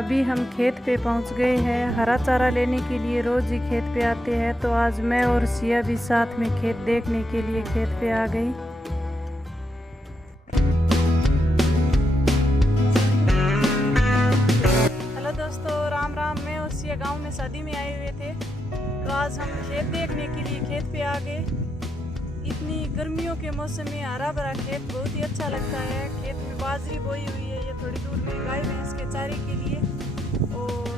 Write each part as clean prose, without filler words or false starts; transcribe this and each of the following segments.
अभी हम खेत पे पहुंच गए हैं। हरा चारा लेने के लिए रोज़ ही खेत पे आते हैं, तो आज मैं और सिया भी साथ में खेत देखने के लिए खेत पे आ गई। हेलो दोस्तों, राम राम। मैं और सिया गांव में शादी में आए हुए थे, तो आज हम खेत देखने के लिए खेत पे आ गए। इतनी गर्मियों के मौसम में हरा भरा खेत बहुत ही अच्छा लगता है। खेत में बाजरी बोई हुई है, ये थोड़ी दूर में गाय भैंस के चारे के लिए, और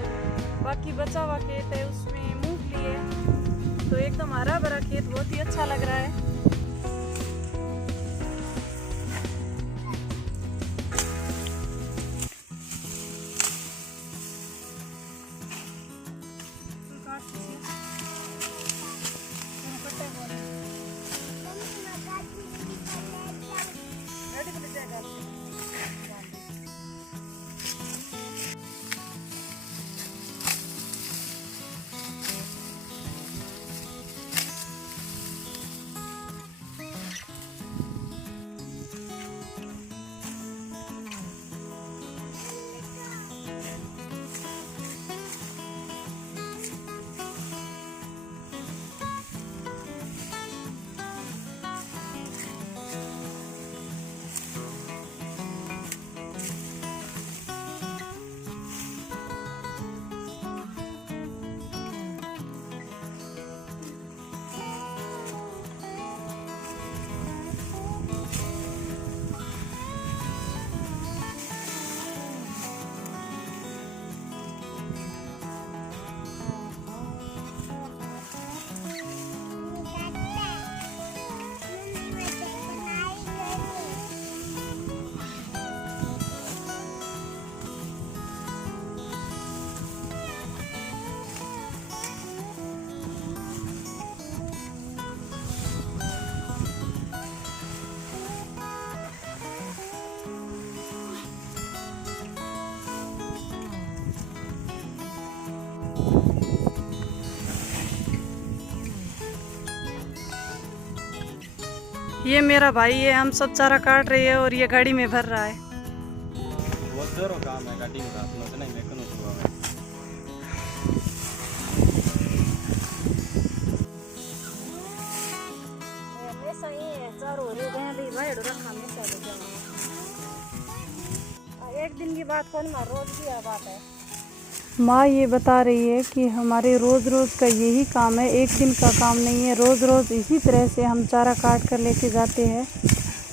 बाकी बचा हुआ खेत है उसमें मूंगफली है। तो एकदम हरा भरा खेत बहुत ही अच्छा लग रहा है। ये मेरा भाई है, हम सब चारा काट रहे हैं और ये गाड़ी में भर रहा है। बहुत जोरों काम है गाड़ी में, रात में नहीं मैं कनो हुआ है। ऐसा ही है, चारों हो गए भी भाई रखा हमेशा दे। एक दिन की बात कौन मार, रोज की बात है। माँ ये बता रही है कि हमारे रोज़ रोज़ का यही काम है, एक दिन का काम नहीं है। रोज़ रोज़ इसी तरह से हम चारा काट कर लेके जाते हैं,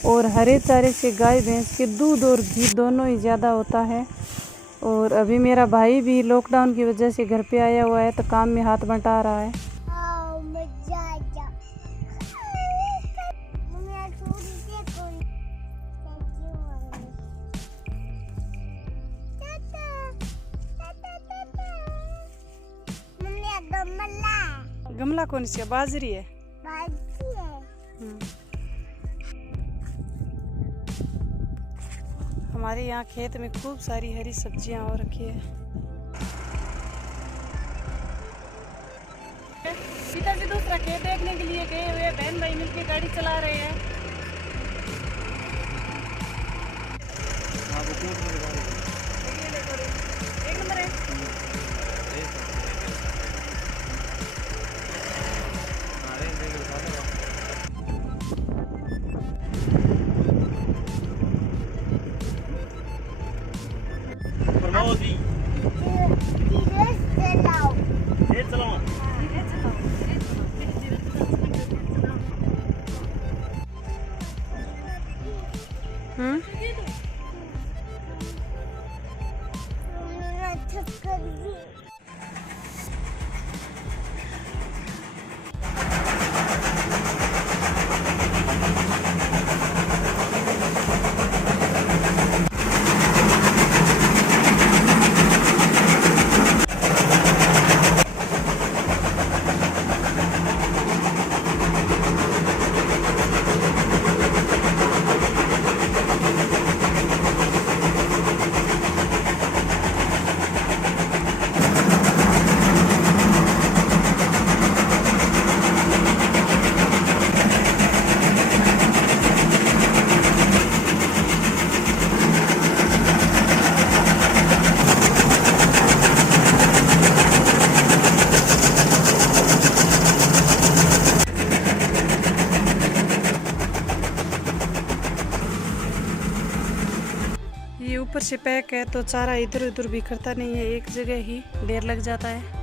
और हरे चारे से गाय भैंस के दूध और घी दोनों ही ज़्यादा होता है। और अभी मेरा भाई भी लॉकडाउन की वजह से घर पे आया हुआ है, तो काम में हाथ बंटा रहा है। गमला कौन सी है? बाजरी है। हमारे यहाँ खेत में खूब सारी हरी सब्जियां हो रखी है। पिताजी दूसरा खेत देखने के लिए गए हुए, बहन भाई मिलकर गाड़ी चला रहे हैं। एक नंबर है। ऊपर से पैक है तो चारा इधर उधर बिखरता नहीं है, एक जगह ही ढेर लग जाता है।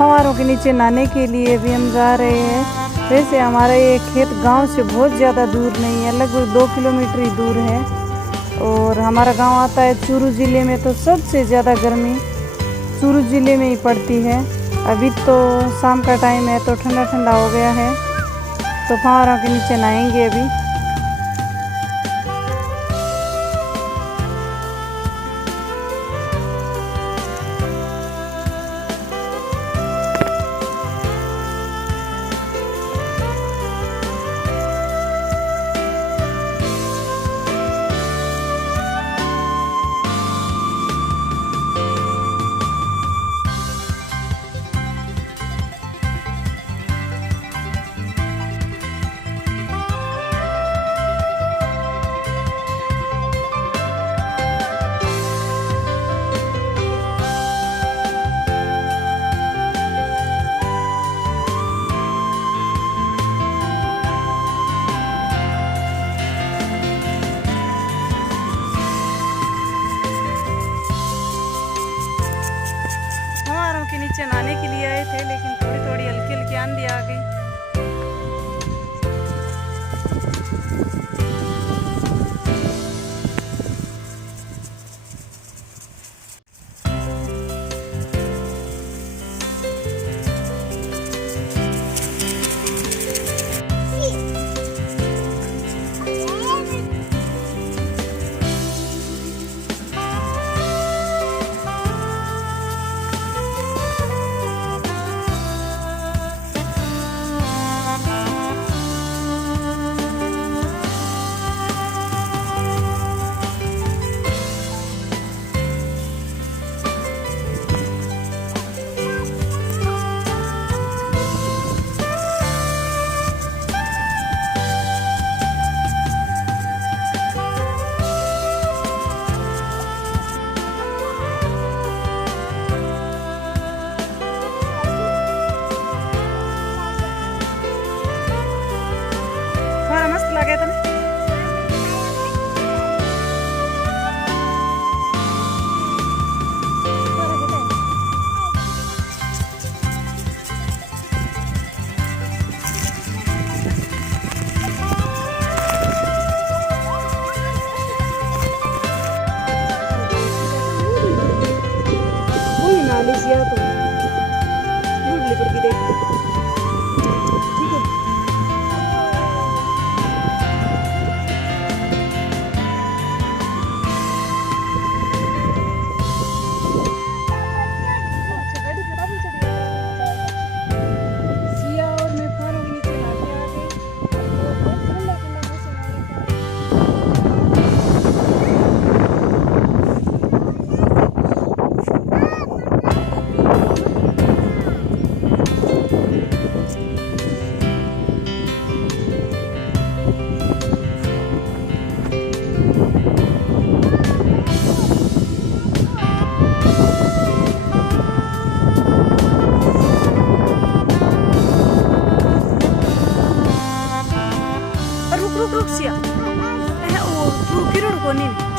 फव्वारों के नीचे नहाने के लिए भी हम जा रहे हैं। वैसे हमारा ये खेत गांव से बहुत ज़्यादा दूर नहीं है, लगभग 2 किलोमीटर ही दूर है। और हमारा गांव आता है चूरू ज़िले में, तो सबसे ज़्यादा गर्मी चूरू ज़िले में ही पड़ती है। अभी तो शाम का टाइम है तो ठंडा ठंडा हो गया है, तो फव्वारों के नीचे नहाएंगे अभी। के नीचे नहाने के लिए आए थे, लेकिन थोड़ी थोड़ी हल्की हल्की आंधी आ गई।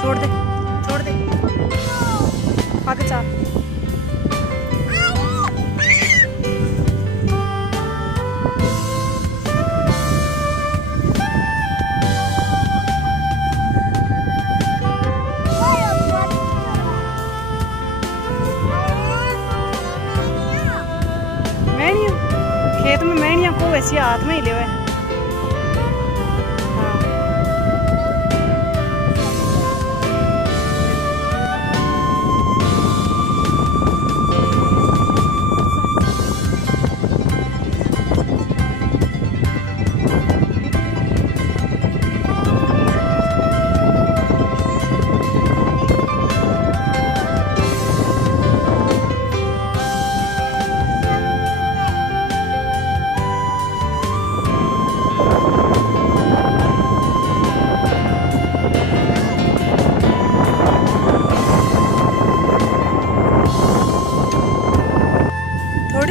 छोड़ दे छोड़ दे आगे चल। खेत में मैणिया को वैसे हाथ में ही ले हुए।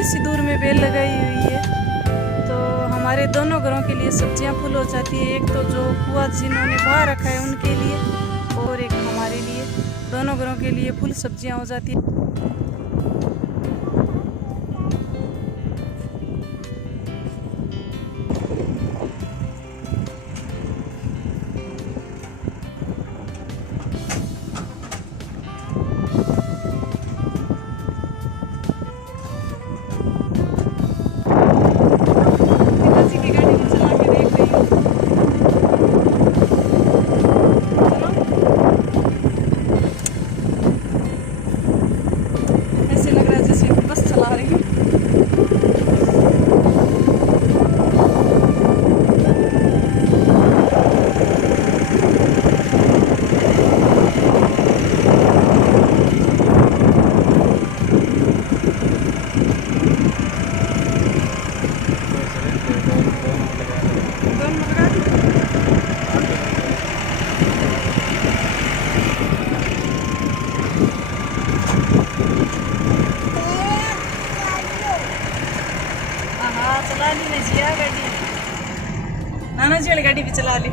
थोड़ी सी दूर में बेल लगाई हुई है, तो हमारे दोनों घरों के लिए सब्जियां फुल हो जाती है। एक तो जो कुआं जिन्होंने बहा रखा है उनके लिए, और एक हमारे लिए, दोनों घरों के लिए फुल सब्जियां हो जाती है। चला ली ना जिया गाड़ी, नाना जी वाली गाड़ी भी चला ली।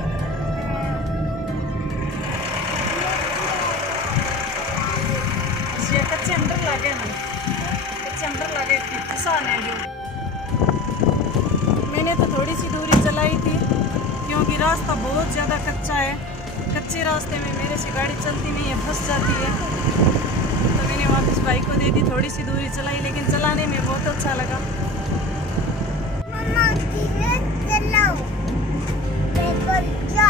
कच्चे अंदर लागे ना, कच्चे अंदर लागे किसान है जो। मैंने तो थोड़ी सी दूरी चलाई थी क्योंकि रास्ता बहुत ज़्यादा कच्चा है। कच्चे रास्ते में मेरे से गाड़ी चलती नहीं है, फंस जाती है, तो मैंने वापस बाइक को दे दी। थोड़ी सी दूरी चलाई लेकिन चलाने में बहुत अच्छा लगा। मम्मा धीरे चलाओ, पेपर जा।